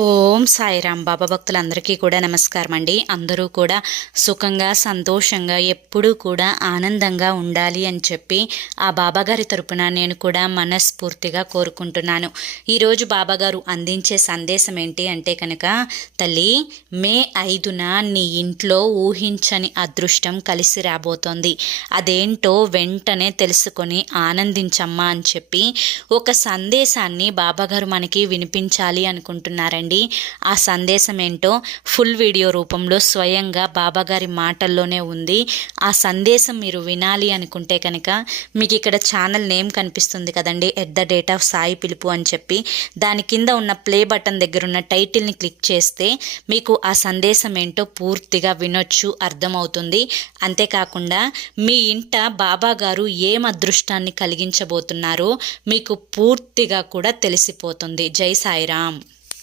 ఓం సాయిరామ్. బాబా భక్తులందరికీ కూడా నమస్కారం అండి. అందరూ కూడా సుఖంగా సంతోషంగా ఎప్పుడూ కూడా ఆనందంగా ఉండాలి అని చెప్పి ఆ బాబాగారి తరపున నేను కూడా మనస్ఫూర్తిగా కోరుకుంటున్నాను. ఈరోజు బాబాగారు అందించే సందేశం ఏంటి అంటే కనుక, తల్లి, మే 5న నీ ఇంట్లో ఊహించని అదృష్టం కలిసి రాబోతోంది. అదేంటో వెంటనే తెలుసుకొని ఆనందించమ్మా అని చెప్పి ఒక సందేశాన్ని బాబాగారు మనకి వినిపించాలి అనుకుంటున్నారండి. ఆ సందేశం ఏంటో ఫుల్ వీడియో రూపంలో స్వయంగా బాబాగారి మాటల్లోనే ఉంది. ఆ సందేశం మీరు వినాలి అనుకుంటే కనుక మీకు ఇక్కడ ఛానల్ నేమ్ కనిపిస్తుంది కదండి, @సాయి పిలుపు అని చెప్పి, దాని కింద ఉన్న ప్లే బటన్ దగ్గర ఉన్న టైటిల్ని క్లిక్ చేస్తే మీకు ఆ సందేశం ఏంటో పూర్తిగా వినొచ్చు, అర్థమవుతుంది. అంతేకాకుండా మీ ఇంట బాబాగారు ఏం అదృష్టాన్ని కలిగించబోతున్నారో మీకు పూర్తిగా కూడా తెలిసిపోతుంది. జై సాయిరామ్.